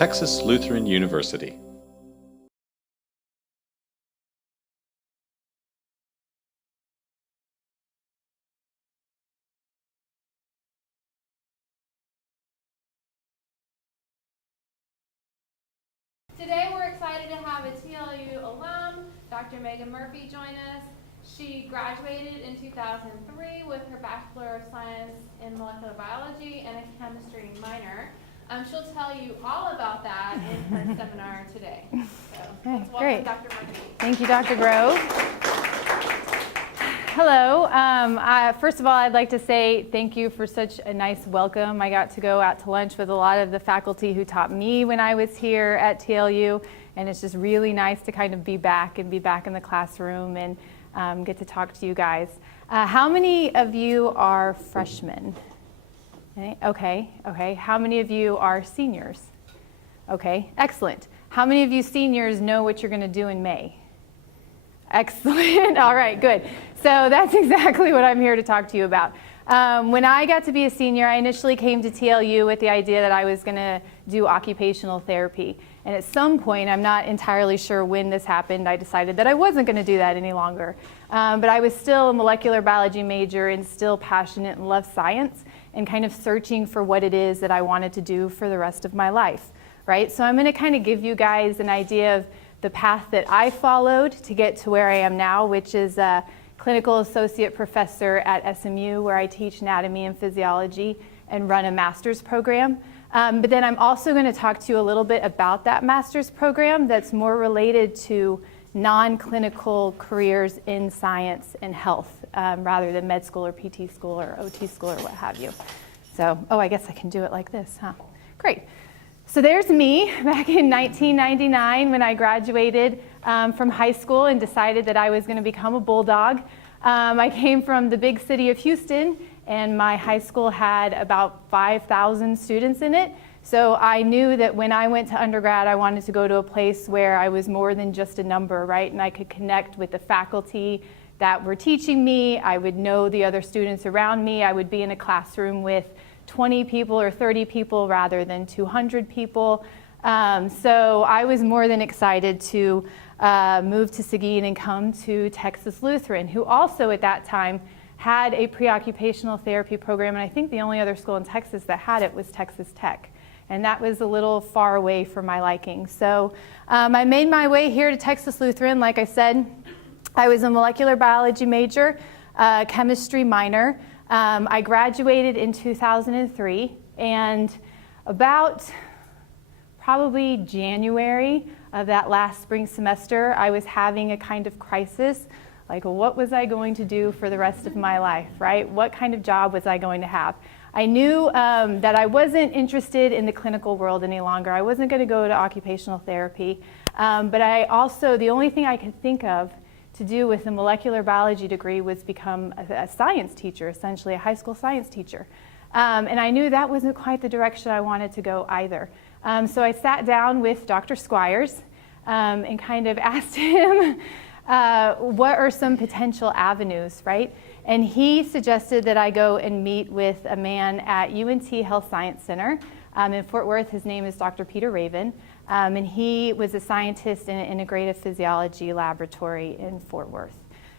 Texas Lutheran University. Today we're excited to have a TLU alum, Dr. Megan Murphy, join us. She graduated in 2003 with her Bachelor of Science in Molecular Biology and a chemistry minor. She'll tell you all about that in her seminar today. So let's welcome Great. Dr. Murphy. Thank you, Dr. Grove. Hello. First of all, I'd like to say thank you for such a nice welcome. I got to go out to lunch with a lot of the faculty who taught me when I was here at TLU, and it's just really nice to kind of be back in the classroom and get to talk to you guys. How many of you are freshmen? Okay. How many of you are seniors? Okay, excellent. How many of you seniors know what you're going to do in May? Excellent. All right, good. So that's exactly what I'm here to talk to you about. When I got to be a senior, I initially came to TLU with the idea that I was going to do occupational therapy. And at some point, I'm not entirely sure when this happened, I decided that I wasn't going to do that any longer. But I was still a molecular biology major and still passionate and loved science and kind of searching for what it is that I wanted to do for the rest of my life, right? So I'm going to kind of give you guys an idea of the path that I followed to get to where I am now, which is a clinical associate professor at SMU, where I teach anatomy and physiology and run a master's program. But then I'm also going to talk to you a little bit about that master's program that's more related to non-clinical careers in science and health, rather than med school or PT school or OT school or what have you. So, I guess I can do it like this, huh? Great. So there's me back in 1999 when I graduated from high school and decided that I was going to become a bulldog. I came from the big city of Houston, and my high school had about 5,000 students in it. So I knew that when I went to undergrad, I wanted to go to a place where I was more than just a number, right? And I could connect with the faculty that were teaching me. I would know the other students around me. I would be in a classroom with 20 people or 30 people rather than 200 people. So I was more than excited to move to Seguin and come to Texas Lutheran, who also at that time had a pre-occupational therapy program, and I think the only other school in Texas that had it was Texas Tech. And that was a little far away for my liking. So I made my way here to Texas Lutheran. Like I said, I was a molecular biology major, chemistry minor. I graduated in 2003, and about probably January of that last spring semester, I was having a kind of crisis. Like, what was I going to do for the rest of my life, right? What kind of job was I going to have? I knew that I wasn't interested in the clinical world any longer. I wasn't going to go to occupational therapy. But I also, the only thing I could think of to do with a molecular biology degree was become a science teacher, essentially a high school science teacher. And I knew that wasn't quite the direction I wanted to go either. So I sat down with Dr. Squires and kind of asked him, what are some potential avenues, right? And he suggested that I go and meet with a man at UNT Health Science Center in Fort Worth. His name is Dr. Peter Raven, and he was a scientist in an integrative physiology laboratory in Fort Worth.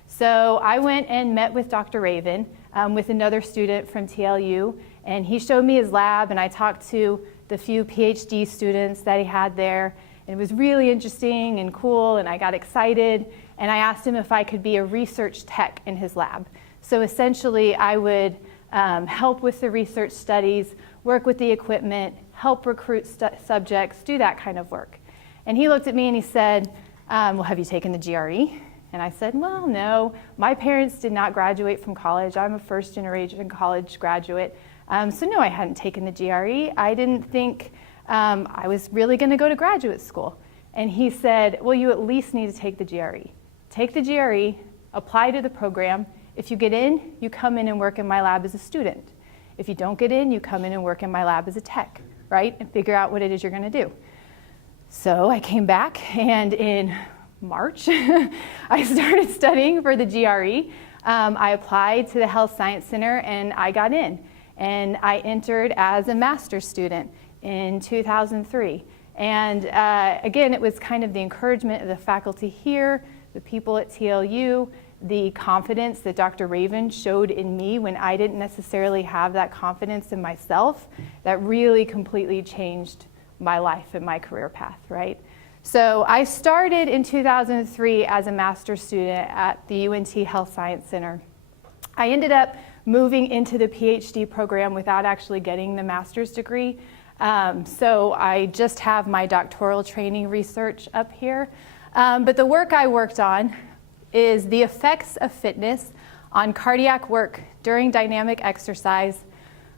So I went and met with Dr. Raven with another student from TLU, and he showed me his lab, and I talked to the few Ph.D. students that he had there. And it was really interesting and cool, and I got excited, and I asked him if I could be a research tech in his lab. So essentially, I would help with the research studies, work with the equipment, help recruit subjects, do that kind of work. And he looked at me and he said, well, have you taken the GRE? And I said, well, no. My parents did not graduate from college. I'm a first-generation college graduate. So no, I hadn't taken the GRE. I didn't think I was really going to go to graduate school. And he said, well, you at least need to take the GRE. Take the GRE, apply to the program. If you get in, you come in and work in my lab as a student. If you don't get in, you come in and work in my lab as a tech, right? And figure out what it is you're going to do. So I came back, and in March, I started studying for the GRE. I applied to the Health Science Center, and I got in. And I entered as a master's student in 2003. And again, it was kind of the encouragement of the faculty here, the people at TLU, the confidence that Dr. Raven showed in me when I didn't necessarily have that confidence in myself that really completely changed my life and my career path, right? So I started in 2003 as a master's student at the UNT Health Science Center. I ended up moving into the Ph.D. program without actually getting the master's degree. So I just have my doctoral training research up here. But the work I worked on is the effects of fitness on cardiac work during dynamic exercise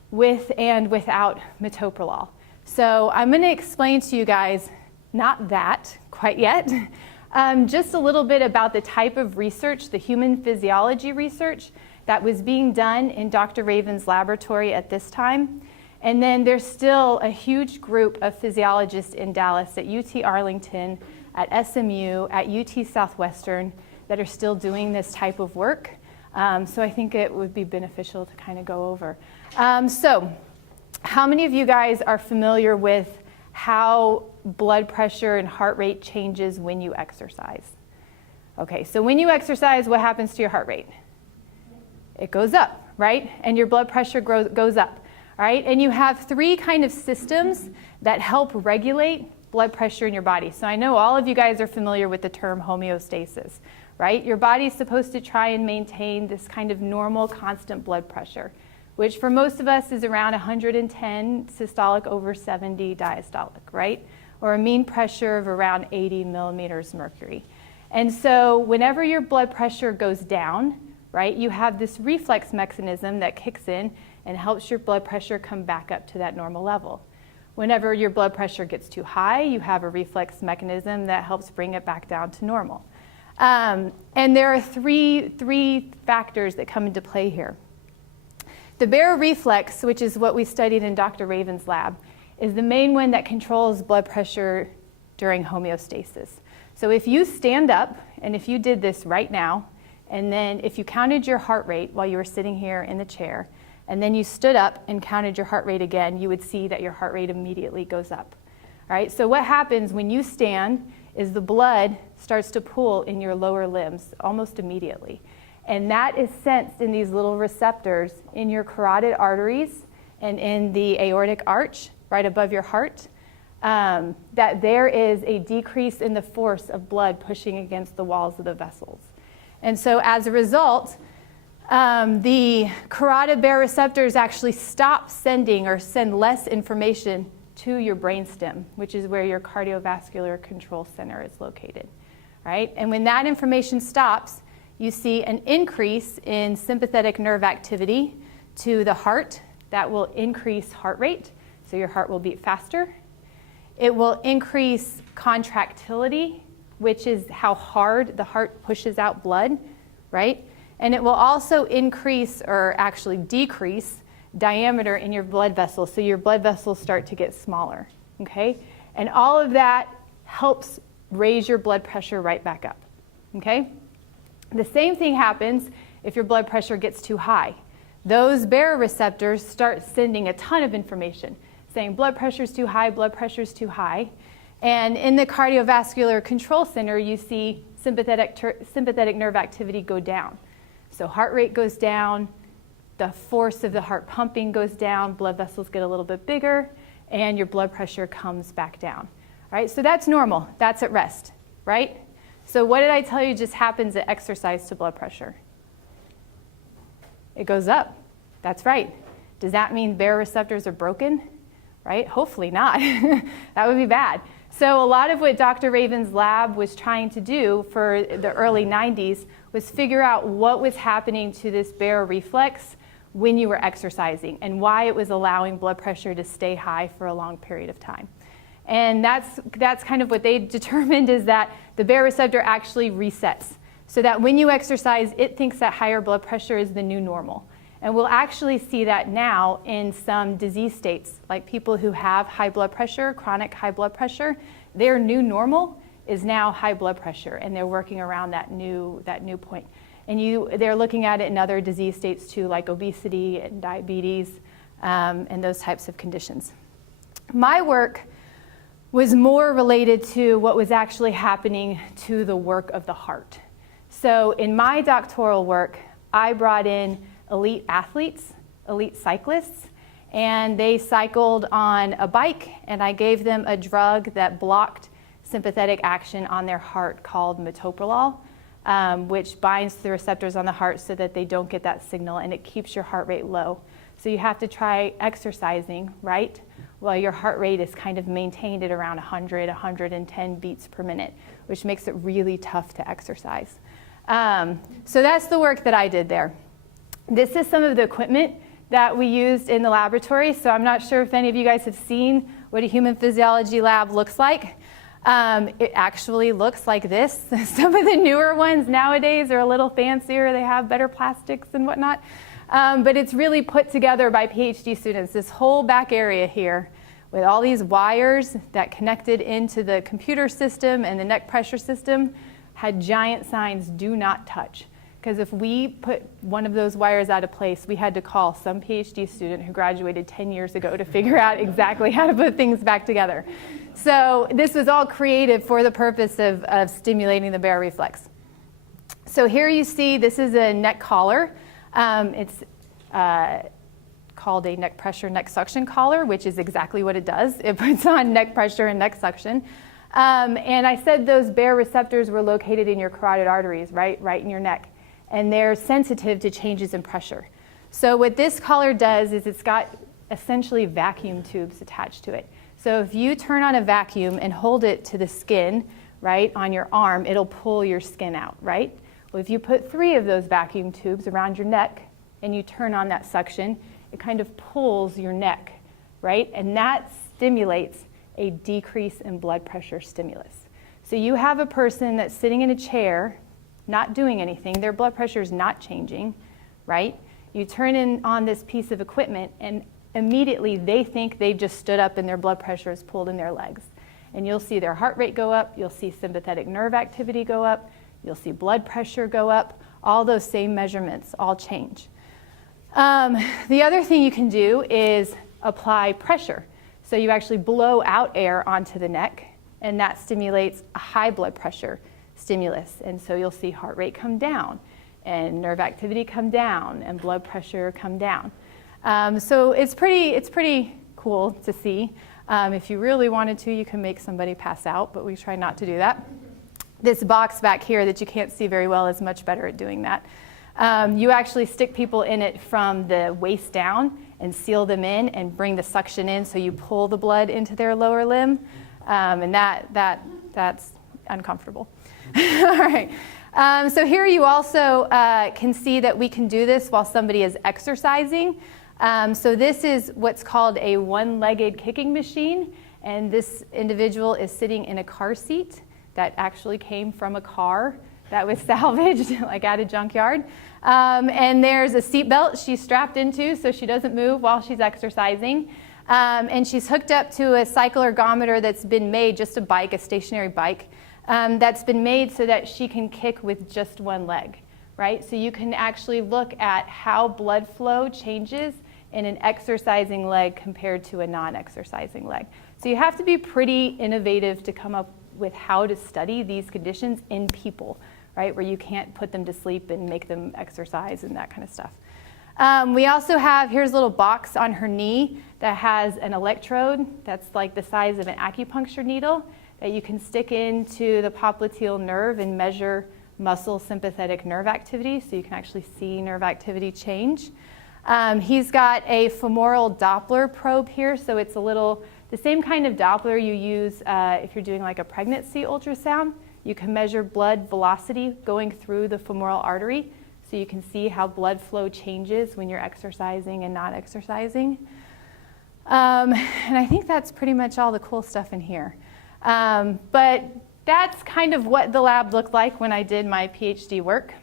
with and without metoprolol. So I'm going to explain to you guys, not that quite yet, just a little bit about the type of research, the human physiology research that was being done in Dr. Raven's laboratory at this time. And then there's still a huge group of physiologists in Dallas at UT Arlington, at SMU, at UT Southwestern that are still doing this type of work. So I think it would be beneficial to kind of go over. So how many of you guys are familiar with how blood pressure and heart rate changes when you exercise? Okay, so when you exercise, what happens to your heart rate? It goes up, right? And your blood pressure goes up, right? And you have three kind of systems that help regulate blood pressure in your body. So I know all of you guys are familiar with the term homeostasis, right? Your body's supposed to try and maintain this kind of normal, constant blood pressure, which for most of us is around 110 systolic over 70 diastolic, right? Or a mean pressure of around 80 millimeters mercury. And so whenever your blood pressure goes down, right, you have this reflex mechanism that kicks in and helps your blood pressure come back up to that normal level. Whenever your blood pressure gets too high, you have a reflex mechanism that helps bring it back down to normal. And there are three factors that come into play here. The baroreflex, which is what we studied in Dr. Raven's lab, is the main one that controls blood pressure during homeostasis. So if you stand up, and if you did this right now, and then if you counted your heart rate while you were sitting here in the chair, and then you stood up and counted your heart rate again, you would see that your heart rate immediately goes up. All right, so what happens when you stand is the blood starts to pool in your lower limbs almost immediately. And that is sensed in these little receptors in your carotid arteries and in the aortic arch right above your heart, that there is a decrease in the force of blood pushing against the walls of the vessels. And so as a result, the carotid baroreceptors actually stop sending or send less information to your brainstem, which is where your cardiovascular control center is located, right? And when that information stops, you see an increase in sympathetic nerve activity to the heart that will increase heart rate, so your heart will beat faster. It will increase contractility, which is how hard the heart pushes out blood, right? And it will also increase, or actually decrease, diameter in your blood vessels, so your blood vessels start to get smaller, okay? And all of that helps raise your blood pressure right back up, okay? The same thing happens if your blood pressure gets too high. Those baroreceptors start sending a ton of information, saying blood pressure's too high, blood pressure's too high. And in the cardiovascular control center, you see sympathetic nerve activity go down. So heart rate goes down, the force of the heart pumping goes down, blood vessels get a little bit bigger, and your blood pressure comes back down. All right, so that's normal, that's at rest, right? So what did I tell you just happens at exercise to blood pressure? It goes up, that's right. Does that mean baroreceptors are broken? Right, hopefully not, that would be bad. So a lot of what Dr. Raven's lab was trying to do for the early 90s was figure out what was happening to this baroreflex when you were exercising and why it was allowing blood pressure to stay high for a long period of time. And that's kind of what they determined, is that the baroreceptor actually resets, so that when you exercise, it thinks that higher blood pressure is the new normal. And we'll actually see that now in some disease states, like people who have high blood pressure, chronic high blood pressure, their new normal is now high blood pressure, and they're working around that new point. And they're looking at it in other disease states too, like obesity and diabetes and those types of conditions. My work was more related to what was actually happening to the work of the heart. So in my doctoral work, I brought in elite athletes, elite cyclists, and they cycled on a bike, and I gave them a drug that blocked sympathetic action on their heart called metoprolol, which binds to the receptors on the heart so that they don't get that signal, and it keeps your heart rate low. So you have to try exercising, right? Well, your heart rate is kind of maintained at around 100, 110 beats per minute, which makes it really tough to exercise. So that's the work that I did there. This is some of the equipment that we used in the laboratory. So I'm not sure if any of you guys have seen what a human physiology lab looks like. It actually looks like this. Some of the newer ones nowadays are a little fancier. They have better plastics and whatnot. But it's really put together by PhD students. This whole back area here with all these wires that connected into the computer system and the neck pressure system had giant signs, "Do not touch." Because if we put one of those wires out of place, we had to call some PhD student who graduated 10 years ago to figure out exactly how to put things back together. So this was all created for the purpose of stimulating the baroreflex. So here you see this is a neck collar. It's called a neck pressure, neck suction collar, which is exactly what it does. It puts on neck pressure and neck suction. And I said those baroreceptors were located in your carotid arteries, right in your neck. And they're sensitive to changes in pressure. So what this collar does is it's got essentially vacuum tubes attached to it. So if you turn on a vacuum and hold it to the skin, right, on your arm, it'll pull your skin out, right? Well, if you put 3 of those vacuum tubes around your neck and you turn on that suction, it kind of pulls your neck, right? And that stimulates a decrease in blood pressure stimulus. So you have a person that's sitting in a chair, not doing anything, their blood pressure is not changing, right? You turn on this piece of equipment and immediately they think they've just stood up and their blood pressure is pulled in their legs. And you'll see their heart rate go up, you'll see sympathetic nerve activity go up, you'll see blood pressure go up, all those same measurements all change. The other thing you can do is apply pressure. So you actually blow out air onto the neck, and that stimulates a high blood pressure stimulus. And so you'll see heart rate come down, and nerve activity come down, and blood pressure come down. So it's pretty cool to see. If you really wanted to, you can make somebody pass out, but we try not to do that. This box back here that you can't see very well is much better at doing that. You actually stick people in it from the waist down and seal them in and bring the suction in so you pull the blood into their lower limb. And that's uncomfortable. All right. So here you also can see that we can do this while somebody is exercising. So this is what's called a one-legged kicking machine. And this individual is sitting in a car seat that actually came from a car that was salvaged, like at a junkyard. And there's a seat belt she's strapped into so she doesn't move while she's exercising. And she's hooked up to a cycle ergometer that's been made, just a bike, a stationary bike, that's been made so that she can kick with just one leg, right? So you can actually look at how blood flow changes in an exercising leg compared to a non-exercising leg. So you have to be pretty innovative to come up with how to study these conditions in people, right, where you can't put them to sleep and make them exercise and that kind of stuff. We also have, here's a little box on her knee that has an electrode that's like the size of an acupuncture needle that you can stick into the popliteal nerve and measure muscle sympathetic nerve activity, so you can actually see nerve activity change. He's got a femoral Doppler probe here, so it's the same kind of Doppler you use if you're doing like a pregnancy ultrasound. You can measure blood velocity going through the femoral artery, so you can see how blood flow changes when you're exercising and not exercising. And I think that's pretty much all the cool stuff in here. But that's kind of what the lab looked like when I did my PhD work.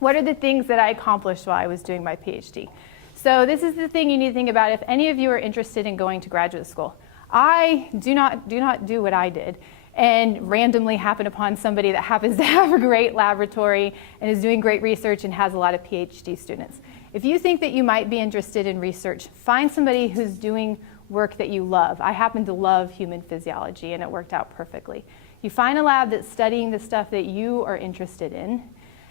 What are the things that I accomplished while I was doing my PhD? So this is the thing you need to think about if any of you are interested in going to graduate school. I do not do what I did and randomly happen upon somebody that happens to have a great laboratory and is doing great research and has a lot of PhD students. If you think that you might be interested in research, find somebody who's doing work that you love. I happen to love human physiology, and it worked out perfectly. You find a lab that's studying the stuff that you are interested in.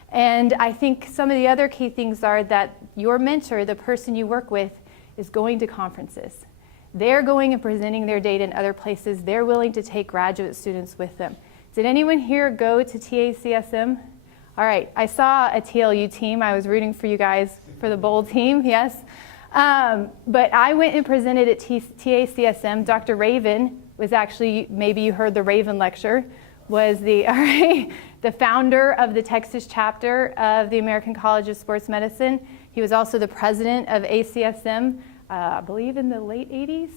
And I think some of the other key things are that your mentor, the person you work with, is going to conferences. They're going and presenting their data in other places. They're willing to take graduate students with them. Did anyone here go to TACSM? All right, I saw a TLU team. I was rooting for you guys for the bowl team, yes. But I went and presented at TACSM. Dr. Raven was actually, maybe you heard the Raven lecture, was the founder of the Texas chapter of the American College of Sports Medicine. He was also the president of ACSM, I believe in the late 80s.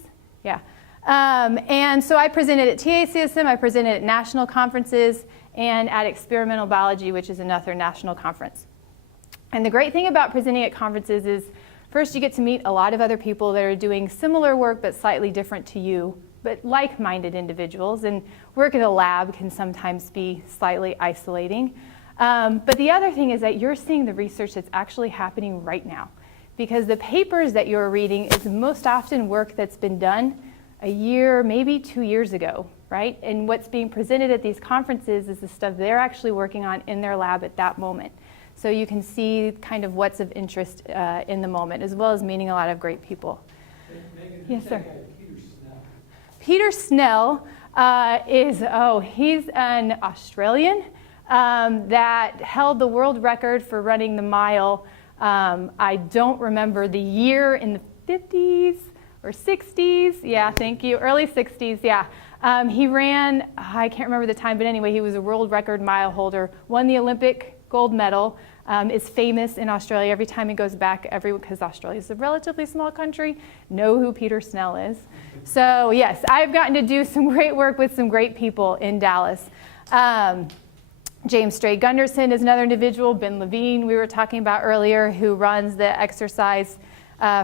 Yeah. And so I presented at TACSM, I presented at national conferences, and at Experimental Biology, which is another national conference. And the great thing about presenting at conferences is, first, you get to meet a lot of other people that are doing similar work but slightly different to you, but like-minded individuals. And work at a lab can sometimes be slightly isolating. But the other thing is that you're seeing the research that's actually happening right now. Because the papers that you're reading is most often work that's been done a year, maybe 2 years ago, right? And what's being presented at these conferences is the stuff they're actually working on in their lab at that moment. So you can see kind of what's of interest in the moment, as well as meeting a lot of great people. Megan, yes, sir. Peter Snell? Peter Snell he's an Australian that held the world record for running the mile. I don't remember the year, in the 50s or 60s. Yeah, thank you. Early 60s, yeah. He ran, I can't remember the time, but anyway, he was a world record mile holder, won the Olympic gold medal, is famous in Australia. Every time he goes back, because Australia is a relatively small country, know who Peter Snell is. So yes, I've gotten to do some great work with some great people in Dallas. James Stray Gunderson is another individual. Ben Levine, we were talking about earlier, who runs the exercise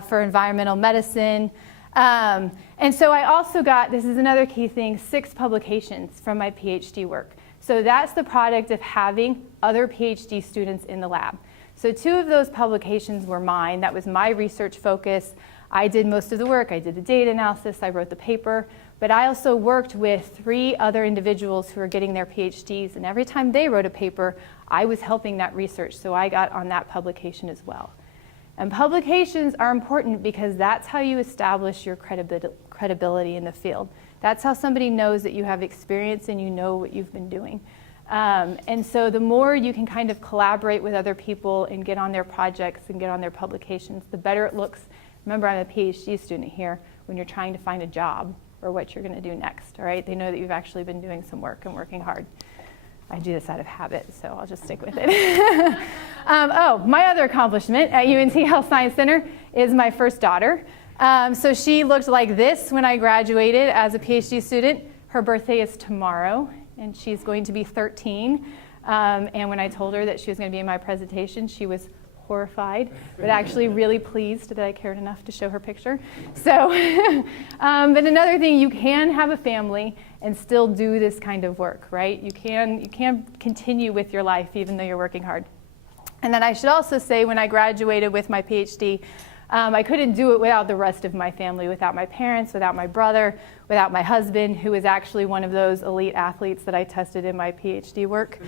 for environmental medicine. And so I also got, this is another key thing, 6 publications from my PhD work. So that's the product of having other PhD students in the lab. So 2 of those publications were mine. That was my research focus. I did most of the work. I did the data analysis. I wrote the paper. But I also worked with 3 other individuals who were getting their PhDs. And every time they wrote a paper, I was helping that research. So I got on that publication as well. And publications are important because that's how you establish your credibility in the field. That's how somebody knows that you have experience and you know what you've been doing. And so the more you can kind of collaborate with other people and get on their projects and get on their publications, the better it looks. Remember, I'm a PhD student here when you're trying to find a job or what you're going to do next, all right? They know that you've actually been doing some work and working hard. I do this out of habit, so I'll just stick with it. My other accomplishment at UNT Health Science Center is my first daughter. So she looked like this when I graduated as a PhD student. Her birthday is tomorrow, and she's going to be 13. And when I told her that she was going to be in my presentation, she was horrified, but actually really pleased that I cared enough to show her picture. So, but another thing, you can have a family and still do this kind of work, right? You can continue with your life even though you're working hard. And then I should also say, when I graduated with my PhD, I couldn't do it without the rest of my family, without my parents, without my brother, without my husband, who is actually one of those elite athletes that I tested in my PhD work.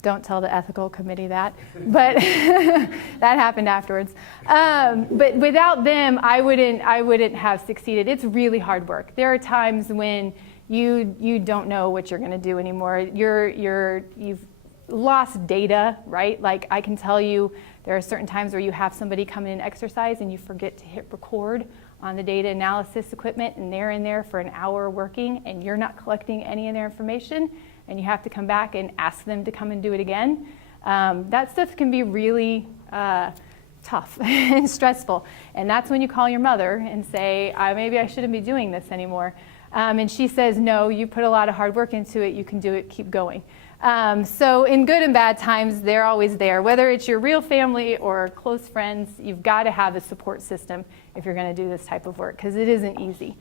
Don't tell the ethical committee that, but that happened afterwards. But without them, I wouldn't have succeeded. It's really hard work. There are times when you don't know what you're going to do anymore. You've lost data, right? Like, I can tell you, there are certain times where you have somebody come in and exercise and you forget to hit record on the data analysis equipment, and they're in there for an hour working and you're not collecting any of their information, and you have to come back and ask them to come and do it again. That stuff can be really tough and stressful. And that's when you call your mother and say, maybe I shouldn't be doing this anymore. And she says, no, you put a lot of hard work into it, you can do it, keep going. So in good and bad times, they're always there. Whether it's your real family or close friends, you've got to have a support system if you're going to do this type of work, because it isn't easy.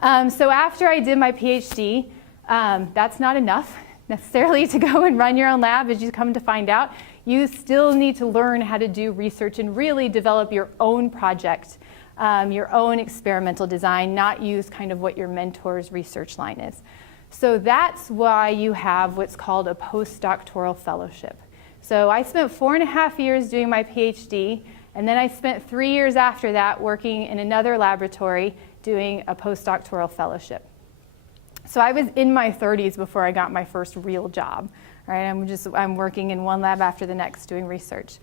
So after I did my PhD, that's not enough necessarily to go and run your own lab. As you come to find out, you still need to learn how to do research and really develop your own project your own experimental design, not use kind of what your mentor's research line is. So that's why you have what's called a postdoctoral fellowship. So I spent 4.5 years doing my PhD, and then I spent 3 years after that working in another laboratory doing a postdoctoral fellowship. So I was in my 30s before I got my first real job, right? I'm working in one lab after the next doing research.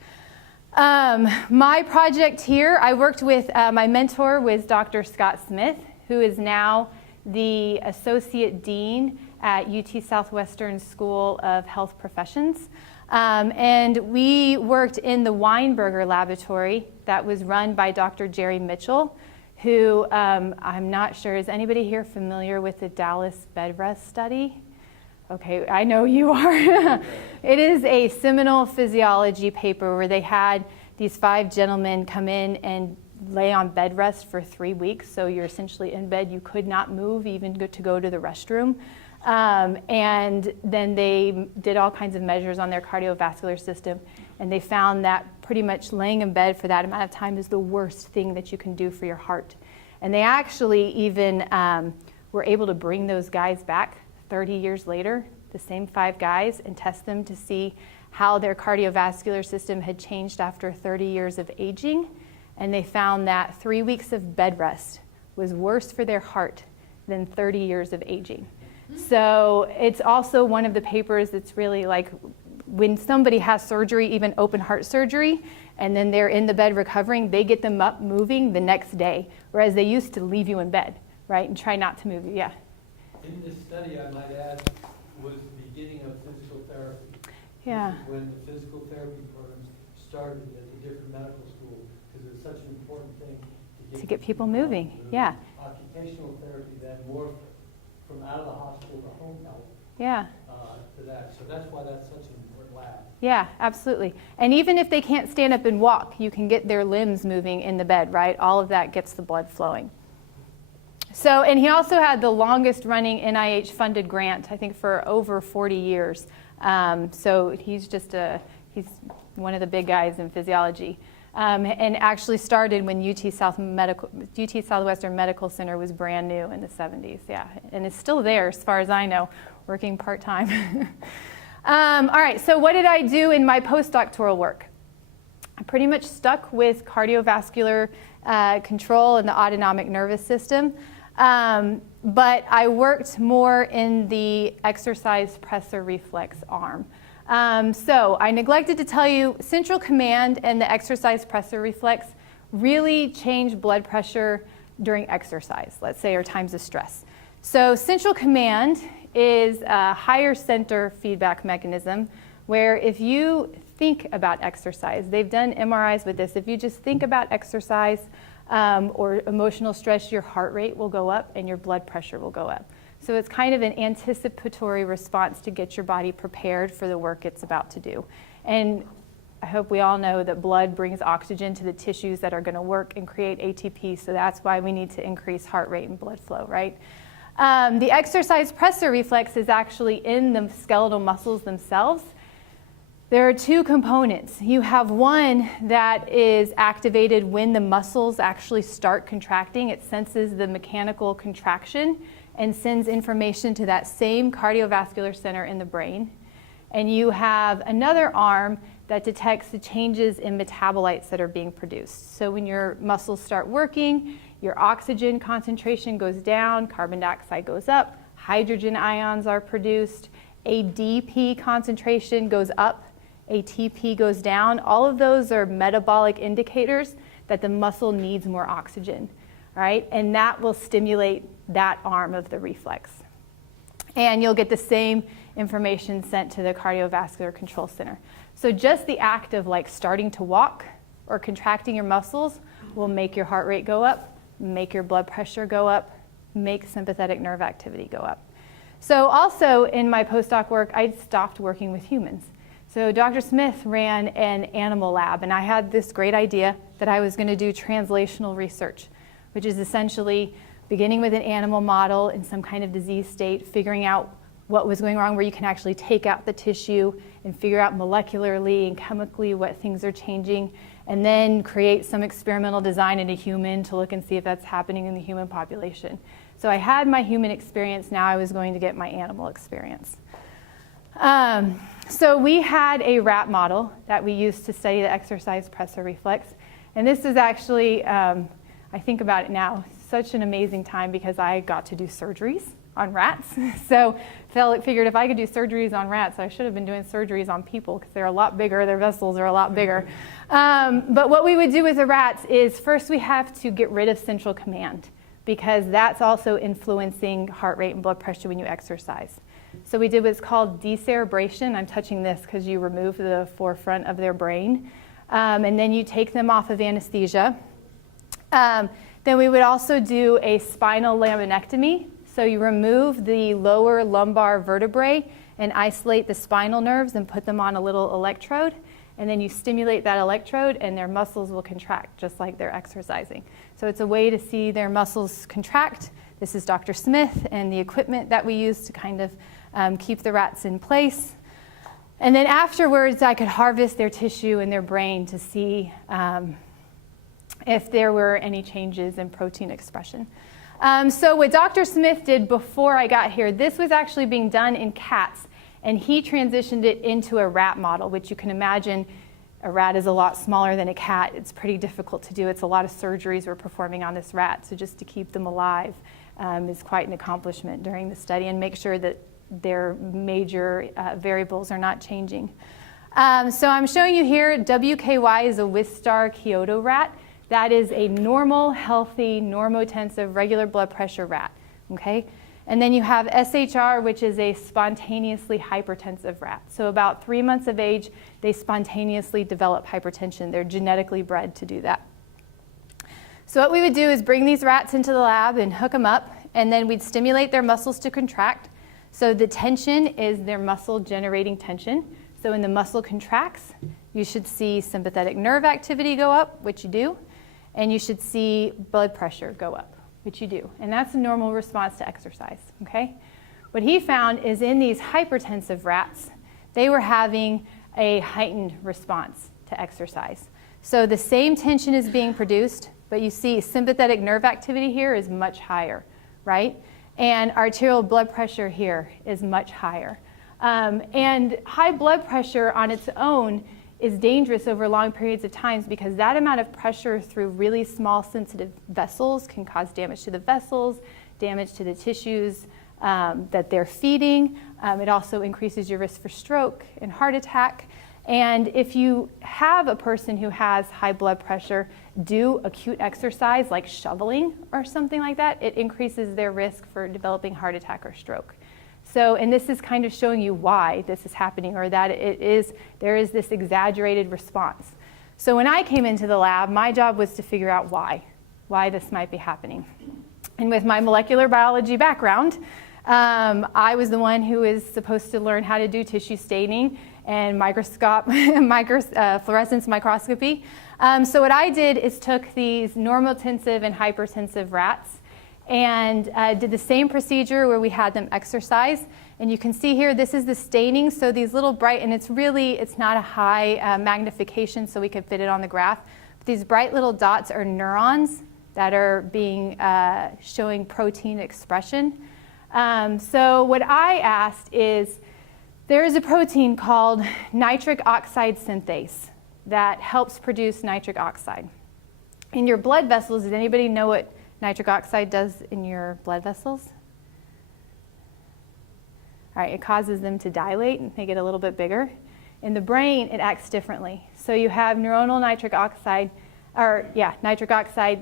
My project here, I worked with, my mentor was Dr. Scott Smith, who is now the Associate Dean at UT Southwestern School of Health Professions. And we worked in the Weinberger laboratory that was run by Dr. Jerry Mitchell, who I'm not sure, is anybody here familiar with the Dallas bed rest study? Okay, I know you are. It is a seminal physiology paper where they had these 5 gentlemen come in and lay on bed rest for 3 weeks. So you're essentially in bed, you could not move, even to go to the restroom. And then they did all kinds of measures on their cardiovascular system, and they found that pretty much laying in bed for that amount of time is the worst thing that you can do for your heart. And they actually even were able to bring those guys back 30 years later, the same 5 guys, and test them to see how their cardiovascular system had changed after 30 years of aging. And they found that 3 weeks of bed rest was worse for their heart than 30 years of aging. So it's also one of the papers that's really like when somebody has surgery, even open heart surgery, and then they're in the bed recovering, they get them up moving the next day, whereas they used to leave you in bed, right, and try not to move you. Yeah. In this study, I might add, was the beginning of physical therapy. Yeah. This is when the physical therapy programs started at the different medical schools, because it's such an important thing To get people moving. Yeah. Occupational therapy that morphed from out of the hospital to home health. Yeah. To that. So that's why that's such an important lab. Yeah, absolutely. And even if they can't stand up and walk, you can get their limbs moving in the bed, right? All of that gets the blood flowing. So, and he also had the longest running NIH funded grant, I think for over 40 years. So he's he's one of the big guys in physiology. And actually started when UT Southwestern Medical Center was brand new in the 70s, yeah. And it's still there as far as I know, working part-time. All right, so what did I do in my postdoctoral work? I pretty much stuck with cardiovascular control and the autonomic nervous system. But I worked more in the exercise pressor reflex arm. So I neglected to tell you, central command and the exercise pressor reflex really change blood pressure during exercise, let's say, or times of stress. So central command is a higher center feedback mechanism where if you think about exercise, they've done MRIs with this, if you just think about exercise or emotional stress, your heart rate will go up and your blood pressure will go up. So it's kind of an anticipatory response to get your body prepared for the work it's about to do. And I hope we all know that blood brings oxygen to the tissues that are going to work and create ATP, so that's why we need to increase heart rate and blood flow, right? The exercise pressor reflex is actually in the skeletal muscles themselves. There are 2 components. You have one that is activated when the muscles actually start contracting. It senses the mechanical contraction and sends information to that same cardiovascular center in the brain. And you have another arm that detects the changes in metabolites that are being produced. So when your muscles start working, your oxygen concentration goes down, carbon dioxide goes up, hydrogen ions are produced, ADP concentration goes up, ATP goes down. All of those are metabolic indicators that the muscle needs more oxygen, right? And that will stimulate that arm of the reflex. And you'll get the same information sent to the cardiovascular control center. So just the act of like starting to walk or contracting your muscles will make your heart rate go up, make your blood pressure go up, make sympathetic nerve activity go up. So also in my postdoc work, I stopped working with humans. So Dr. Smith ran an animal lab, and I had this great idea that I was going to do translational research, which is essentially beginning with an animal model in some kind of disease state, figuring out what was going wrong, where you can actually take out the tissue and figure out molecularly and chemically what things are changing, and then create some experimental design in a human to look and see if that's happening in the human population. So I had my human experience, now I was going to get my animal experience. So we had a rat model that we used to study the exercise pressor reflex. And this is actually, I think about it now, such an amazing time because I got to do surgeries on rats. So figured if I could do surgeries on rats, I should have been doing surgeries on people because they're a lot bigger, their vessels are a lot bigger. But what we would do with the rats is first we have to get rid of central command because that's also influencing heart rate and blood pressure when you exercise. So we did what's called decerebration. I'm touching this because you remove the forefront of their brain. And then you take them off of anesthesia. Then we would also do a spinal laminectomy. So you remove the lower lumbar vertebrae and isolate the spinal nerves and put them on a little electrode. And then you stimulate that electrode and their muscles will contract just like they're exercising. So it's a way to see their muscles contract. This is Dr. Smith and the equipment that we use to kind of keep the rats in place. And then afterwards, I could harvest their tissue and their brain to see if there were any changes in protein expression. So what Dr. Smith did before I got here, this was actually being done in cats, and he transitioned it into a rat model, which you can imagine a rat is a lot smaller than a cat. It's pretty difficult to do. It's a lot of surgeries we're performing on this rat, so just to keep them alive is quite an accomplishment during the study and make sure that their major variables are not changing. So I'm showing you here, WKY is a Wistar Kyoto rat. That is a normal, healthy, normotensive, regular blood pressure rat, okay? And then you have SHR, which is a spontaneously hypertensive rat. So about 3 months of age, they spontaneously develop hypertension. They're genetically bred to do that. So what we would do is bring these rats into the lab and hook them up, and then we'd stimulate their muscles to contract. So the tension is their muscle generating tension. So when the muscle contracts, you should see sympathetic nerve activity go up, which you do, and you should see blood pressure go up, which you do. And that's a normal response to exercise, okay? What he found is in these hypertensive rats, they were having a heightened response to exercise. So the same tension is being produced, but you see sympathetic nerve activity here is much higher, right? And arterial blood pressure here is much higher. And high blood pressure on its own is dangerous over long periods of time because that amount of pressure through really small sensitive vessels can cause damage to the vessels, damage to the tissues that they're feeding. It also increases your risk for stroke and heart attack. And if you have a person who has high blood pressure do acute exercise like shoveling or something like that, it increases their risk for developing heart attack or stroke. So, and this is kind of showing you why this is happening or that there is this exaggerated response. So when I came into the lab, my job was to figure out why this might be happening. And with my molecular biology background, I was the one who is supposed to learn how to do tissue staining and fluorescence microscopy. So what I did is took these normotensive and hypertensive rats and did the same procedure where we had them exercise. And you can see here, this is the staining. So these little bright, and it's not a high magnification so we could fit it on the graph. But these bright little dots are neurons that are showing protein expression. So what I asked is, there is a protein called nitric oxide synthase that helps produce nitric oxide. In your blood vessels, does anybody know what nitric oxide does in your blood vessels? All right, it causes them to dilate and they get a little bit bigger. In the brain, it acts differently. So you have neuronal nitric oxide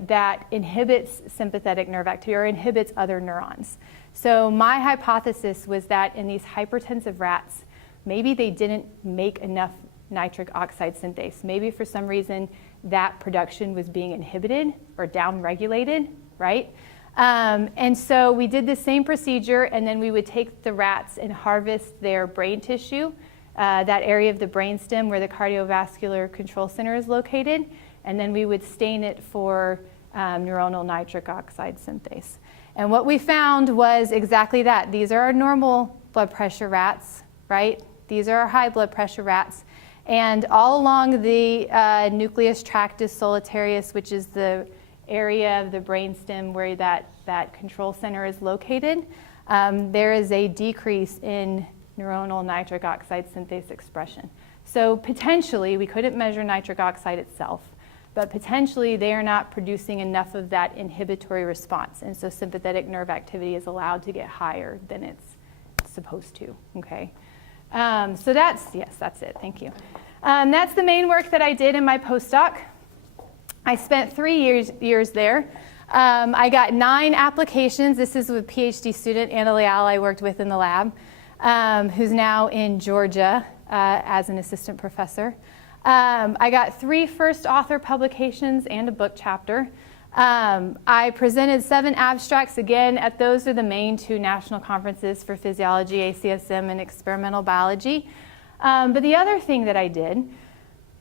that inhibits sympathetic nerve activity or inhibits other neurons. So my hypothesis was that in these hypertensive rats, maybe they didn't make enough nitric oxide synthase. Maybe for some reason that production was being inhibited or downregulated, right? And so we did the same procedure, and then we would take the rats and harvest their brain tissue, that area of the brainstem where the cardiovascular control center is located, and then we would stain it for neuronal nitric oxide synthase. And what we found was exactly that. These are our normal blood pressure rats, right? These are our high blood pressure rats. And all along the nucleus tractus solitarius, which is the area of the brainstem where that control center is located, there is a decrease in neuronal nitric oxide synthase expression. So potentially, we couldn't measure nitric oxide itself, but potentially they are not producing enough of that inhibitory response, and so sympathetic nerve activity is allowed to get higher than it's supposed to, okay? So that's it, thank you. That's the main work that I did in my postdoc. I spent 3 years there. I got 9 applications. This is with a Ph.D. student, Anna Leal, I worked with in the lab, who's now in Georgia as an assistant professor. I got 3 first author publications and a book chapter. I presented 7 abstracts. Again, those are the main 2 national conferences for physiology, ACSM, and experimental biology. But the other thing that I did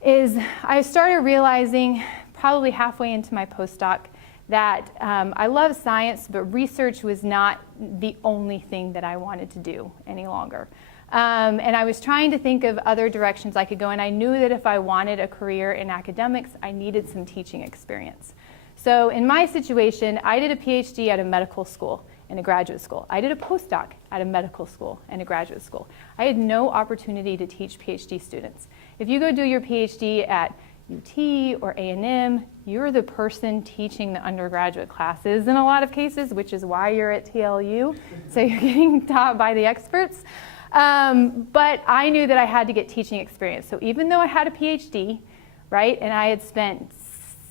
is I started realizing probably halfway into my postdoc that I love science, but research was not the only thing that I wanted to do any longer. And I was trying to think of other directions I could go, and I knew that if I wanted a career in academics, I needed some teaching experience. So in my situation, I did a PhD at a medical school and a graduate school. I did a postdoc at a medical school and a graduate school. I had no opportunity to teach PhD students. If you go do your PhD at UT or A&M, you're the person teaching the undergraduate classes in a lot of cases, which is why you're at TLU. So you're getting taught by the experts. But I knew that I had to get teaching experience. So even though I had a PhD, right, and I had spent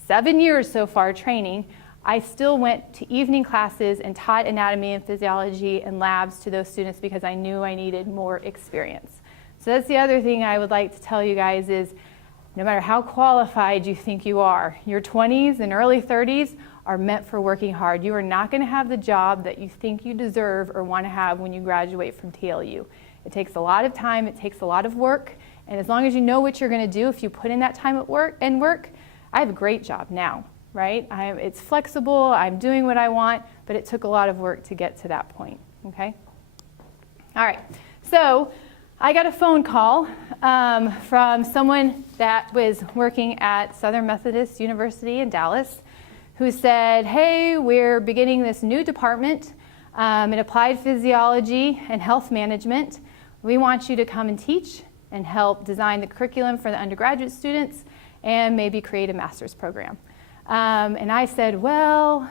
7 years so far training, I still went to evening classes and taught anatomy and physiology and labs to those students because I knew I needed more experience. So that's the other thing I would like to tell you guys is no matter how qualified you think you are, your 20s and early 30s are meant for working hard. You are not going to have the job that you think you deserve or want to have when you graduate from TLU. It takes a lot of time, it takes a lot of work, and as long as you know what you're going to do, if you put in that time at work, I have a great job now, right? It's flexible, I'm doing what I want, but it took a lot of work to get to that point, okay? All right, so I got a phone call from someone that was working at Southern Methodist University in Dallas who said, hey, we're beginning this new department in applied physiology and health management. We want you to come and teach and help design the curriculum for the undergraduate students and maybe create a master's program. And I said, well,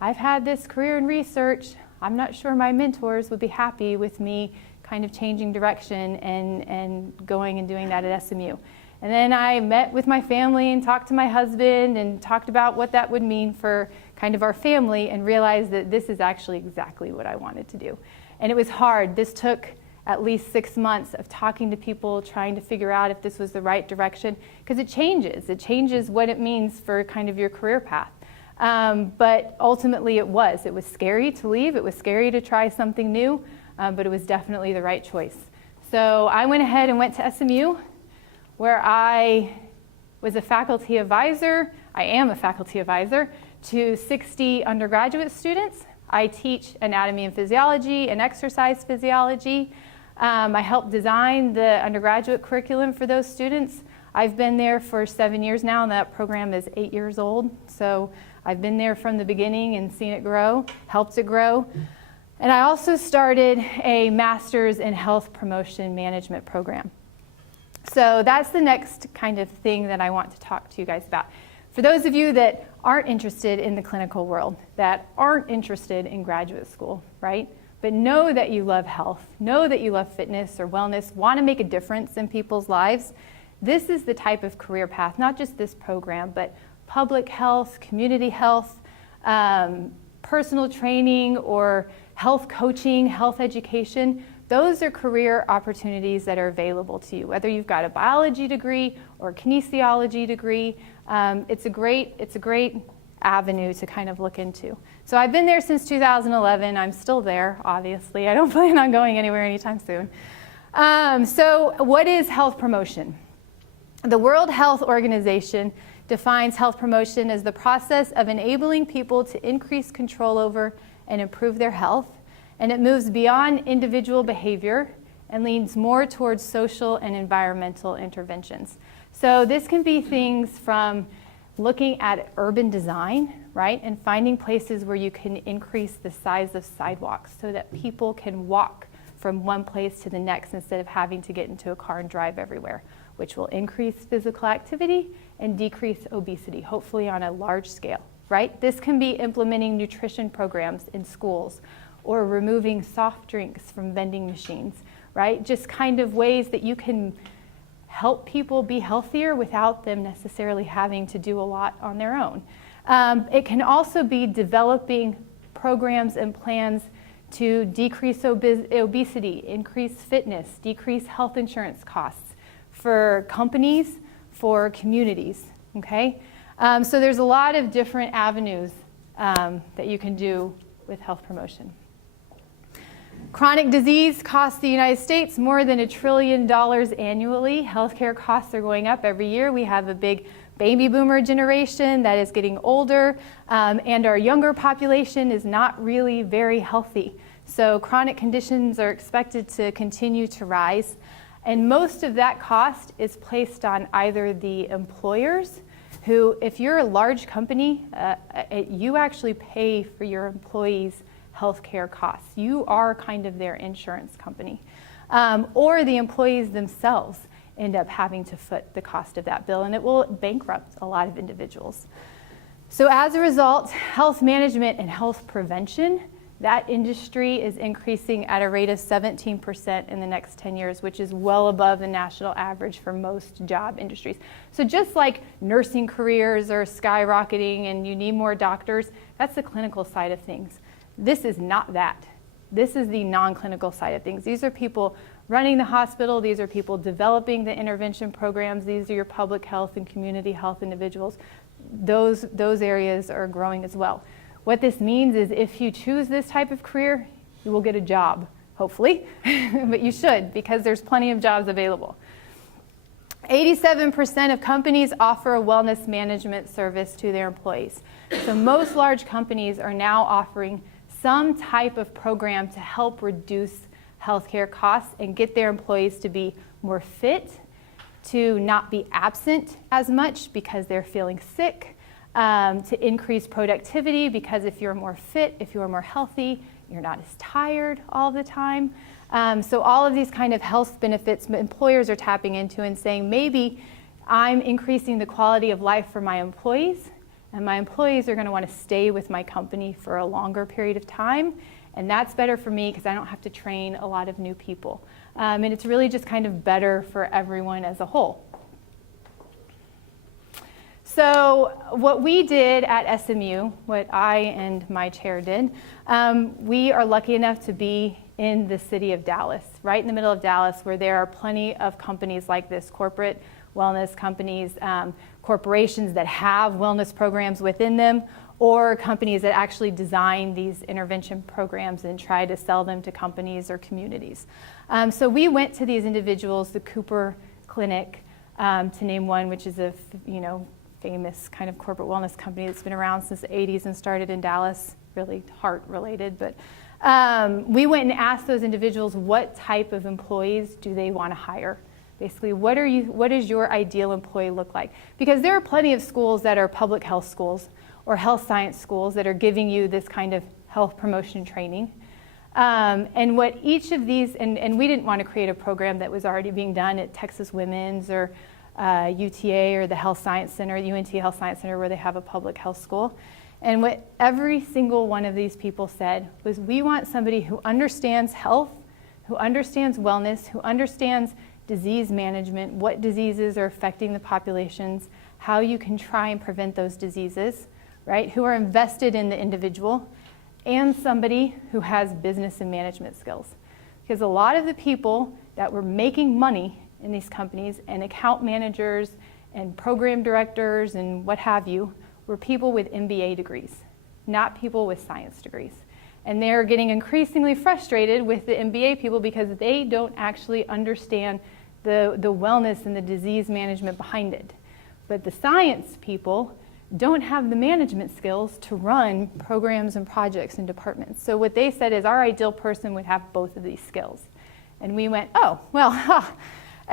I've had this career in research. I'm not sure my mentors would be happy with me kind of changing direction and going and doing that at SMU. And then I met with my family and talked to my husband and talked about what that would mean for kind of our family and realized that this is actually exactly what I wanted to do. And it was hard. This took at least 6 months of talking to people, trying to figure out if this was the right direction, because it changes. It changes what it means for kind of your career path. But ultimately it was. It was scary to leave. It was scary to try something new, but it was definitely the right choice. So I went ahead and went to SMU, where I was a faculty advisor. I am a faculty advisor to 60 undergraduate students. I teach anatomy and physiology and exercise physiology. I helped design the undergraduate curriculum for those students. I've been there for 7 years now, and that program is 8 years old. So I've been there from the beginning and seen it grow, helped it grow. And I also started a master's in health promotion management program. So that's the next kind of thing that I want to talk to you guys about. For those of you that aren't interested in the clinical world, that aren't interested in graduate school, right? But know that you love health, know that you love fitness or wellness, want to make a difference in people's lives, this is the type of career path, not just this program, but public health, community health, personal training or health coaching, health education. Those are career opportunities that are available to you, whether you've got a biology degree or a kinesiology degree. It's a great avenue to kind of look into. So I've been there since 2011. I'm still there, obviously. I don't plan on going anywhere anytime soon. So what is health promotion? The World Health Organization defines health promotion as the process of enabling people to increase control over and improve their health. And it moves beyond individual behavior and leans more towards social and environmental interventions. So this can be things from looking at urban design, right, and finding places where you can increase the size of sidewalks so that people can walk from one place to the next instead of having to get into a car and drive everywhere, which will increase physical activity and decrease obesity, hopefully on a large scale, right? This can be implementing nutrition programs in schools or removing soft drinks from vending machines, right? Just kind of ways that you can help people be healthier without them necessarily having to do a lot on their own. It can also be developing programs and plans to decrease obesity, increase fitness, decrease health insurance costs for companies, for communities, okay? So there's a lot of different avenues that you can do with health promotion. Chronic disease costs the United States more than $1 trillion annually. Healthcare costs are going up every year. We have a big baby boomer generation that is getting older, and our younger population is not really very healthy. So chronic conditions are expected to continue to rise. And most of that cost is placed on either the employers, who, if you're a large company, you actually pay for your employees' healthcare costs. You are kind of their insurance company. Or the employees themselves end up having to foot the cost of that bill, and it will bankrupt a lot of individuals. So as a result, health management and health prevention, that industry is increasing at a rate of 17% in the next 10 years, which is well above the national average for most job industries. So just like nursing careers are skyrocketing and you need more doctors, that's the clinical side of things. This is not that. This is the non-clinical side of things. These are people running the hospital. These are people developing the intervention programs. These are your public health and community health individuals. Those areas are growing as well. What this means is if you choose this type of career, you will get a job, hopefully, but you should, because there's plenty of jobs available. 87% of companies offer a wellness management service to their employees. So most large companies are now offering some type of program to help reduce healthcare costs and get their employees to be more fit, to not be absent as much because they're feeling sick, to increase productivity, because if you're more fit, if you're more healthy, you're not as tired all the time. So all of these kind of health benefits employers are tapping into and saying, maybe I'm increasing the quality of life for my employees, and my employees are going to want to stay with my company for a longer period of time, and that's better for me because I don't have to train a lot of new people. And it's really just kind of better for everyone as a whole. So what we did at SMU, what I and my chair did, we are lucky enough to be in the city of Dallas, right in the middle of Dallas, where there are plenty of companies like this, corporate wellness companies, corporations that have wellness programs within them, or companies that actually design these intervention programs and try to sell them to companies or communities. So we went to these individuals, the Cooper Clinic, to name one, which is a famous kind of corporate wellness company that's been around since the 80s and started in Dallas, really heart related. But we went and asked those individuals what type of employees do they want to hire. Basically, what does your ideal employee look like? Because there are plenty of schools that are public health schools or health science schools that are giving you this kind of health promotion training. And what each of these, and we didn't want to create a program that was already being done at Texas Women's or UTA or the Health Science Center, UNT Health Science Center, where they have a public health school. And what every single one of these people said was, we want somebody who understands health, who understands wellness, who understands disease management, what diseases are affecting the populations, how you can try and prevent those diseases, right? Who are invested in the individual, and somebody who has business and management skills. Because a lot of the people that were making money in these companies, and account managers and program directors and what have you, were people with MBA degrees, not people with science degrees. And they're getting increasingly frustrated with the MBA people because they don't actually understand the wellness and the disease management behind it. But the science people don't have the management skills to run programs and projects and departments. So what they said is, our ideal person would have both of these skills. And we went, oh, well,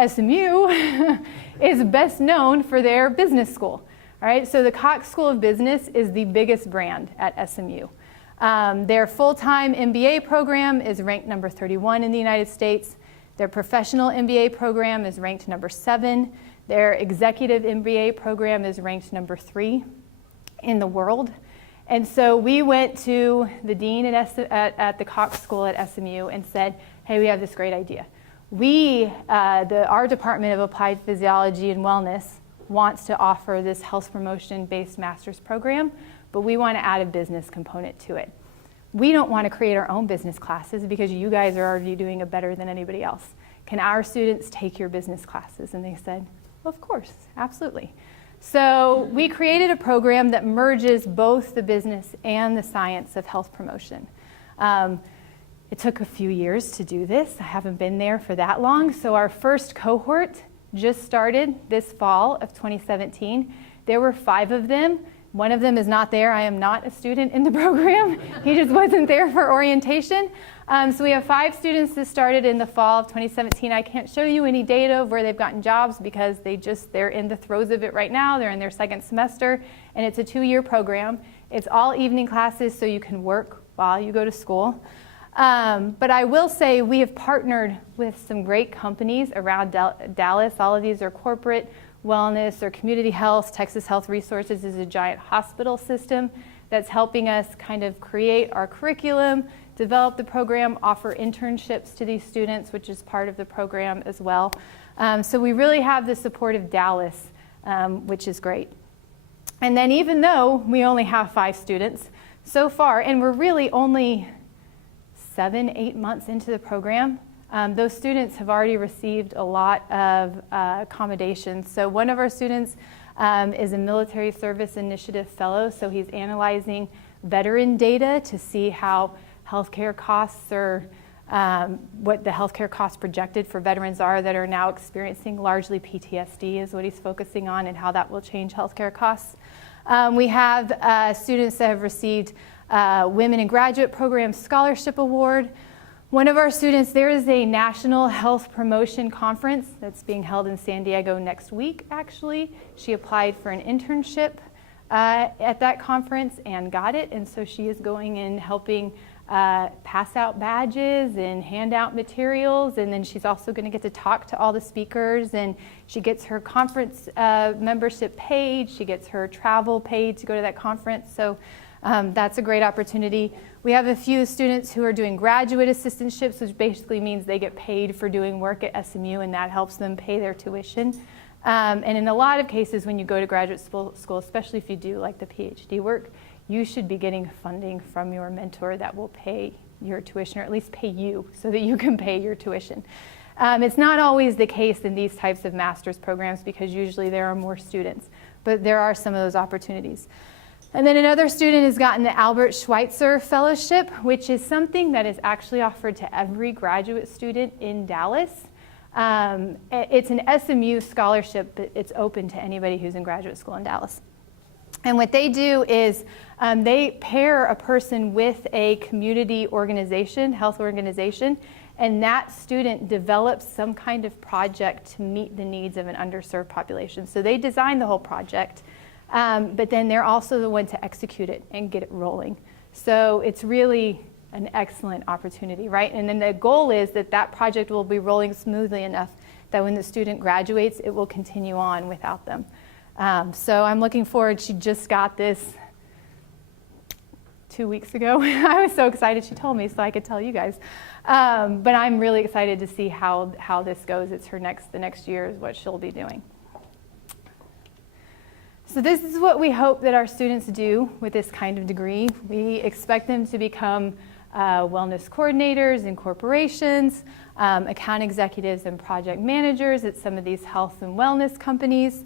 SMU is best known for their business school. All right, so the Cox School of Business is the biggest brand at SMU. Their full-time MBA program is ranked number 31 in the United States. Their professional MBA program is ranked number 7. Their executive MBA program is ranked number 3 in the world. And so we went to the dean at the Cox School at SMU and said, hey, we have this great idea. Our Department of Applied Physiology and Wellness wants to offer this health promotion-based master's program, but we want to add a business component to it. We don't want to create our own business classes because you guys are already doing it better than anybody else. Can our students take your business classes? And they said, of course, absolutely. So we created a program that merges both the business and the science of health promotion. It took a few years to do this. I haven't been there for that long. So our first cohort just started this fall of 2017. There were 5 of them. One of them is not there. I am not a student in the program. He just wasn't there for orientation. So we have 5 students that started in the fall of 2017. I can't show you any data of where they've gotten jobs because they're in the throes of it right now. They're in their 2nd semester, and it's a 2-year program. It's all evening classes, so you can work while you go to school. But I will say we have partnered with some great companies around Dallas. All of these are corporate wellness or community health. Texas Health Resources is a giant hospital system that's helping us kind of create our curriculum, develop the program, offer internships to these students, which is part of the program as well. So we really have the support of Dallas, which is great. And then even though we only have 5 students so far, and we're really only 7-8 months into the program, those students have already received a lot of accommodations. So one of our students is a Military Service Initiative Fellow, so he's analyzing veteran data to see how healthcare costs are, what the healthcare costs projected for veterans are that are now experiencing largely PTSD is what he's focusing on and how that will change healthcare costs. We have students that have received Women in Graduate Program Scholarship Award. One of our students, there is a National Health Promotion Conference that's being held in San Diego next week, actually. She applied for an internship at that conference and got it, and so she is going in helping pass out badges and hand out materials, and then she's also going to get to talk to all the speakers, and she gets her conference membership paid, she gets her travel paid to go to that conference, so that's a great opportunity. We have a few students who are doing graduate assistantships, which basically means they get paid for doing work at SMU, and that helps them pay their tuition. And in a lot of cases, when you go to graduate school, especially if you do like the Ph.D. work, you should be getting funding from your mentor that will pay your tuition, or at least pay you so that you can pay your tuition. It's not always the case in these types of master's programs because usually there are more students, but there are some of those opportunities. And then another student has gotten the Albert Schweitzer Fellowship, which is something that is actually offered to every graduate student in Dallas. It's an SMU scholarship, but it's open to anybody who's in graduate school in Dallas. And what they do is they pair a person with a community organization, health organization, and that student develops some kind of project to meet the needs of an underserved population. So they design the whole project. But then they're also the one to execute it and get it rolling. So it's really an excellent opportunity, right? And then the goal is that that project will be rolling smoothly enough that when the student graduates, it will continue on without them. So I'm looking forward. She just got this 2 weeks ago. I was so excited she told me so I could tell you guys. But I'm really excited to see how this goes. It's the next year is what she'll be doing. So this is what we hope that our students do with this kind of degree. We expect them to become wellness coordinators in corporations, account executives and project managers at some of these health and wellness companies,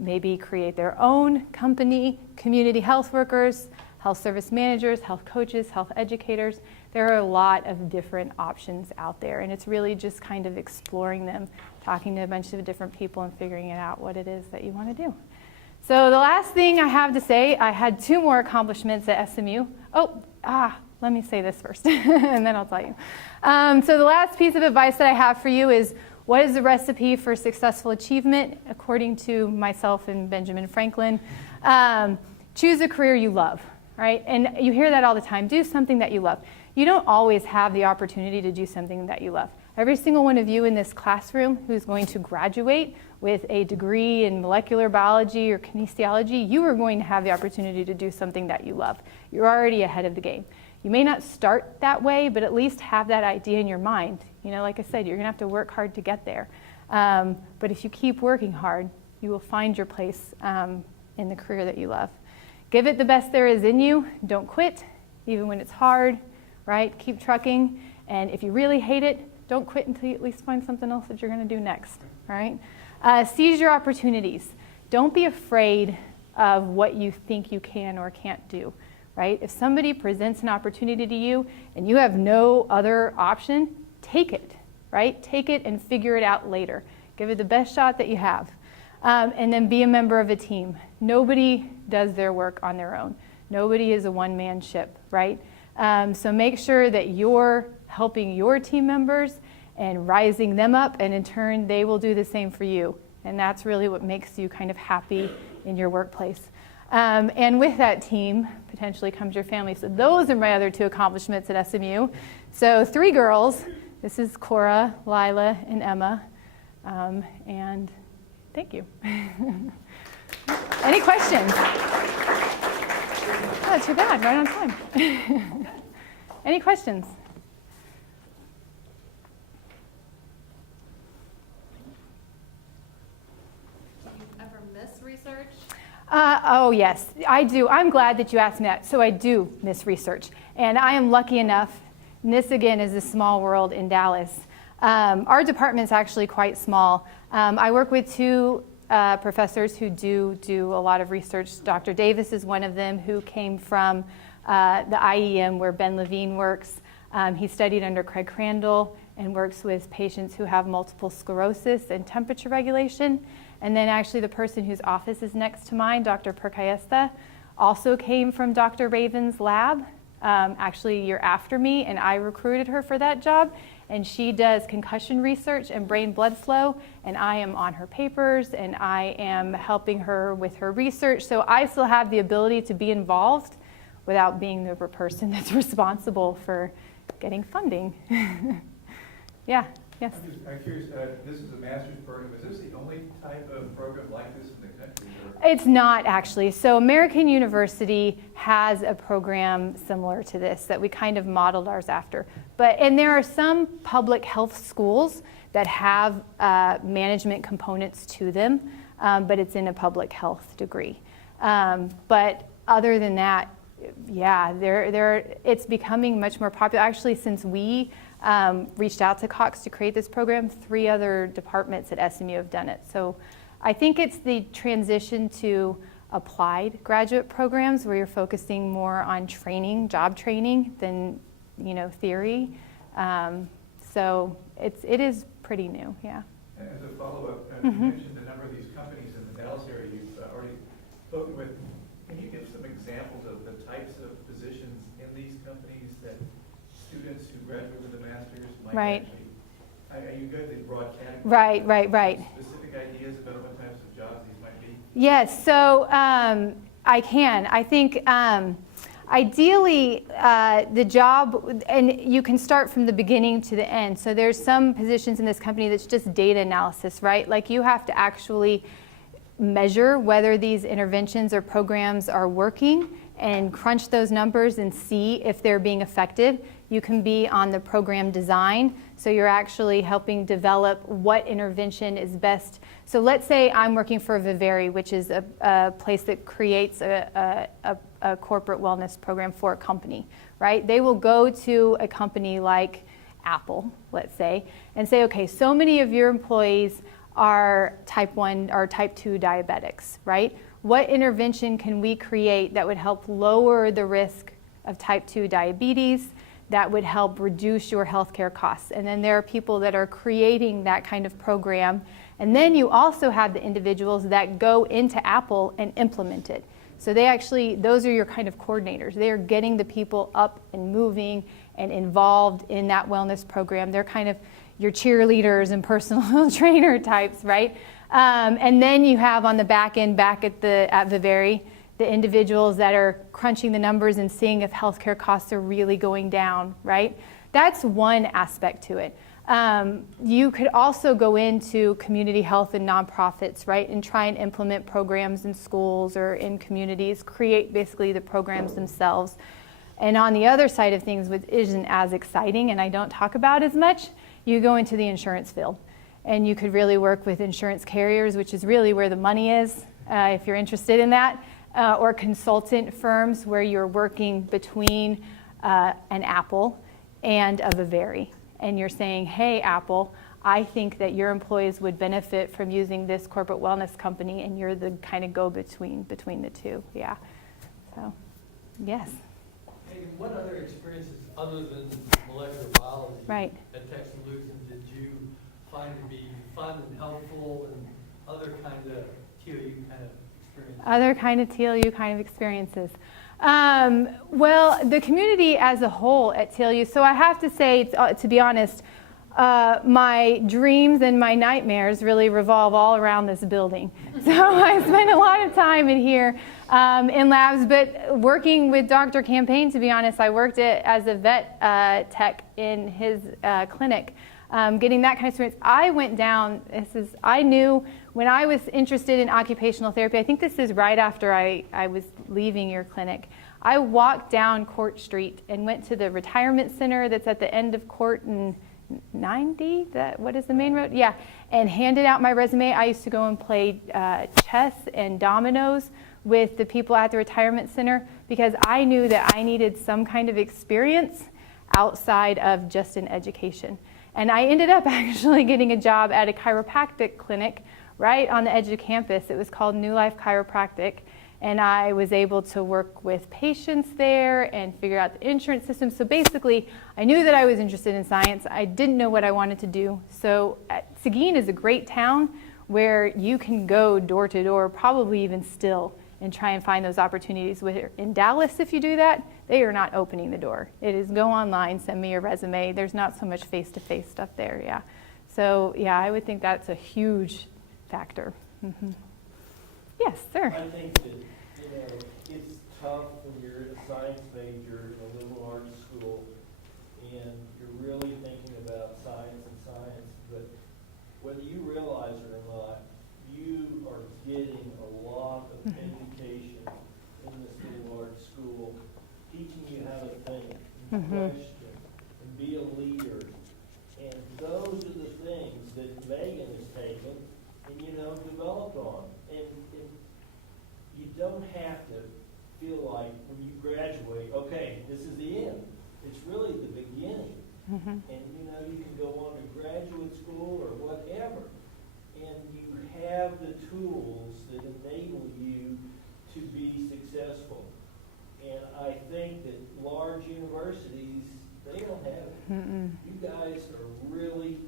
maybe create their own company, community health workers, health service managers, health coaches, health educators. There are a lot of different options out there, and it's really just kind of exploring them, talking to a bunch of different people and figuring out what it is that you want to do. So the last thing I have to say, I had 2 more accomplishments at SMU. Let let me say this first, and then I'll tell you. So the last piece of advice that I have for you is, what is the recipe for successful achievement? According to myself and Benjamin Franklin, choose a career you love, right? And you hear that all the time, do something that you love. You don't always have the opportunity to do something that you love. Every single one of you in this classroom who's going to graduate with a degree in molecular biology or kinesiology, you are going to have the opportunity to do something that you love. You're already ahead of the game. You may not start that way, but at least have that idea in your mind. You know, like I said, you're going to have to work hard to get there. But if you keep working hard, you will find your place in the career that you love. Give it the best there is in you. Don't quit, even when it's hard, right? Keep trucking. And if you really hate it, don't quit until you at least find something else that you're going to do next, right? Seize your opportunities. Don't be afraid of what you think you can or can't do, right? If somebody presents an opportunity to you and you have no other option, take it, right? Take it and figure it out later. Give it the best shot that you have. And then be a member of a team. Nobody does their work on their own. Nobody is a one-man ship, right? So make sure that you're helping your team members and rising them up, and in turn, they will do the same for you. And that's really what makes you kind of happy in your workplace. And with that team, potentially comes your family. So those are my other 2 accomplishments at SMU. So 3 girls. This is Cora, Lila, and Emma. And thank you. Any questions? Oh, too bad, right on time. Any questions? Do you ever miss research? Oh, yes, I do. I'm glad that you asked me that. So I do miss research. And I am lucky enough, and this again is a small world in Dallas. Our department's actually quite small. I work with 2 professors who do a lot of research. Dr. Davis is one of them, who came from the IEM where Ben Levine works. He studied under Craig Crandall and works with patients who have multiple sclerosis and temperature regulation. And then actually the person whose office is next to mine, Dr. Perkayesta, also came from Dr. Raven's lab, actually a year after me, and I recruited her for that job. And she does concussion research and brain blood flow, and I am on her papers, and I am helping her with her research. So I still have the ability to be involved without being the person that's responsible for getting funding. Yeah, yes? I'm curious, this is a master's program. Is this the only type of program like this in the country? It's not, actually. So American University has a program similar to this that we kind of modeled ours after. And there are some public health schools that have management components to them, but it's in a public health degree. But other than that, yeah, it's becoming much more popular. Actually, since we reached out to Cox to create this program, 3 other departments at SMU have done it. So I think it's the transition to applied graduate programs where you're focusing more on training, job training, than theory. So it is pretty new, yeah. And as a follow-up, you mentioned a number of these companies in the Dallas area you've already spoken with. Can you give some examples of the types of positions in these companies that students who graduate with a master's might actually? Are you good at broad categories? Right. Specific ideas about what types of jobs these might be? Yes, so I can. I think ideally the job, and you can start from the beginning to the end. So there's some positions in this company that's just data analysis, right? Like you have to actually measure whether these interventions or programs are working and crunch those numbers and see if they're being effective. You can be on the program design, so you're actually helping develop what intervention is best. So let's say I'm working for Viveri, which is a place that creates a corporate wellness program for a company, right? They will go to a company like Apple, let's say, and say, okay, so many of your employees are type 1 or type 2 diabetics, right? What intervention can we create that would help lower the risk of type 2 diabetes, that would help reduce your healthcare costs? And then there are people that are creating that kind of program. And then you also have the individuals that go into Apple and implement it. So they actually, those are your kind of coordinators. They are getting the people up and moving and involved in that wellness program. They're kind of your cheerleaders and personal trainer types, right? And then you have on the back end, back at Viveri, the individuals that are crunching the numbers and seeing if healthcare costs are really going down, right? That's one aspect to it. You could also go into community health and nonprofits, right, and try and implement programs in schools or in communities, create basically the programs themselves. And on the other side of things, which isn't as exciting and I don't talk about as much, you go into the insurance field. And you could really work with insurance carriers, which is really where the money is, if you're interested in that, or consultant firms where you're working between an Apple and a Viveri. And you're saying, hey, Apple, I think that your employees would benefit from using this corporate wellness company, and you're the kind of go-between between the two. Yeah. So, yes. Hey, what other experiences other than molecular biology Right. at Texas Lutheran did you find to be fun and helpful, and other kind of TOU kind of experiences? Other kind of TLU kind of experiences. Well, the community as a whole at TLU, so I have to say, to be honest, my dreams and my nightmares really revolve all around this building. So I spend a lot of time in here in labs, but working with Dr. Campaign, to be honest, I worked as a vet tech in his clinic, getting that kind of experience. I went down, I knew when I was interested in occupational therapy, I think this is right after I was leaving your clinic, I walked down Court Street and went to the retirement center that's at the end of Court and 90, what is the main road? Yeah, and handed out my resume. I used to go and play chess and dominoes with the people at the retirement center because I knew that I needed some kind of experience outside of just an education. And I ended up actually getting a job at a chiropractic clinic right on the edge of campus. It was called New Life Chiropractic. And I was able to work with patients there and figure out the insurance system. So basically, I knew that I was interested in science. I didn't know what I wanted to do. So Seguin is a great town where you can go door to door, probably even still, and try and find those opportunities. In Dallas, if you do that, they are not opening the door. It is go online, send me your resume. There's not so much face-to-face stuff there, yeah. So yeah, I would think that's a huge factor. Mm-hmm. Yes, sir. I think that, it's tough when you're a science major in a liberal arts school and you're really thinking about science, but whether you realize it or not, you are getting a lot of education in this liberal arts school, teaching you how to think and question and be a leader. And those are the things that Megan has taken and, developed on. And you don't have to feel like when you graduate, okay, this is the end. It's really the beginning. And, you can go on to graduate school or whatever. And you have the tools that enable you to be successful. And I think that large universities, they don't have it. You guys are really,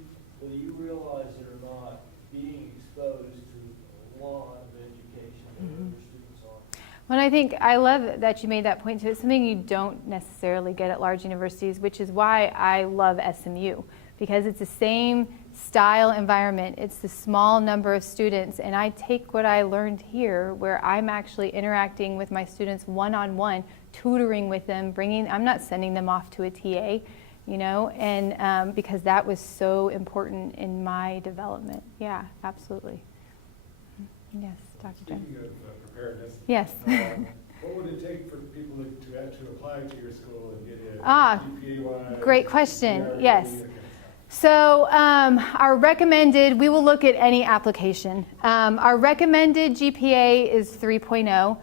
whether you realize it or not, being exposed to a lot of education that other students are. Well, I love that you made that point too. It's something you don't necessarily get at large universities, which is why I love SMU, because it's the same style environment. It's the small number of students, and I take what I learned here, where I'm actually interacting with my students one-on-one, tutoring with them, I'm not sending them off to a TA, and because that was so important in my development. Yeah, absolutely. Yes, Dr. Jones. Speaking of preparedness, yes. What would it take for people to actually apply to your school and get in? GPA-wise? Great question. GRE, Yes. So our recommended, we will look at any application. Our recommended GPA is 3.0.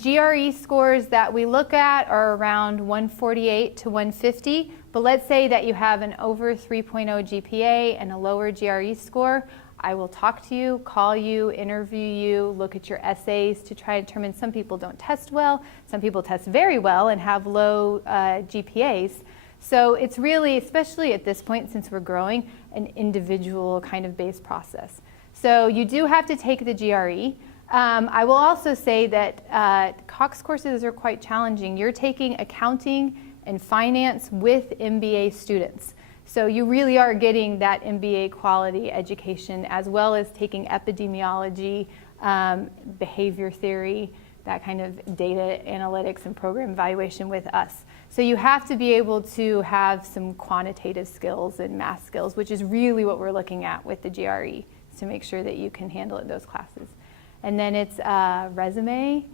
GRE scores that we look at are around 148 to 150, but let's say that you have an over 3.0 GPA and a lower GRE score. I will talk to you, call you, interview you, look at your essays to try to determine. Some people don't test well, some people test very well and have low GPAs. So it's really, especially at this point since we're growing, an individual kind of based process. So you do have to take the GRE. I will also say that Cox courses are quite challenging. You're taking accounting and finance with MBA students. So you really are getting that MBA quality education, as well as taking epidemiology, behavior theory, that kind of data analytics and program evaluation with us. So you have to be able to have some quantitative skills and math skills, which is really what we're looking at with the GRE, to make sure that you can handle it, those classes. And then it's resume,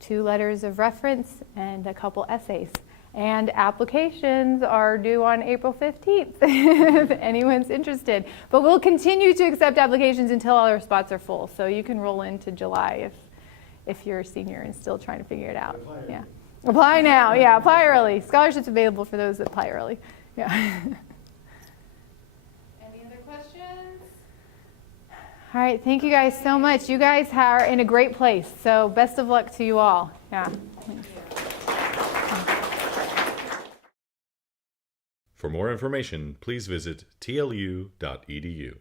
2 letters of reference, and a couple essays. And applications are due on April 15th, if anyone's interested. But we'll continue to accept applications until all our spots are full. So you can roll into July if you're a senior and still trying to figure it out. Yeah. Apply now, yeah, apply early. Scholarships available for those that apply early. Yeah. Any other questions? All right, thank you guys so much. You guys are in a great place. So best of luck to you all. Yeah. For more information, please visit tlu.edu.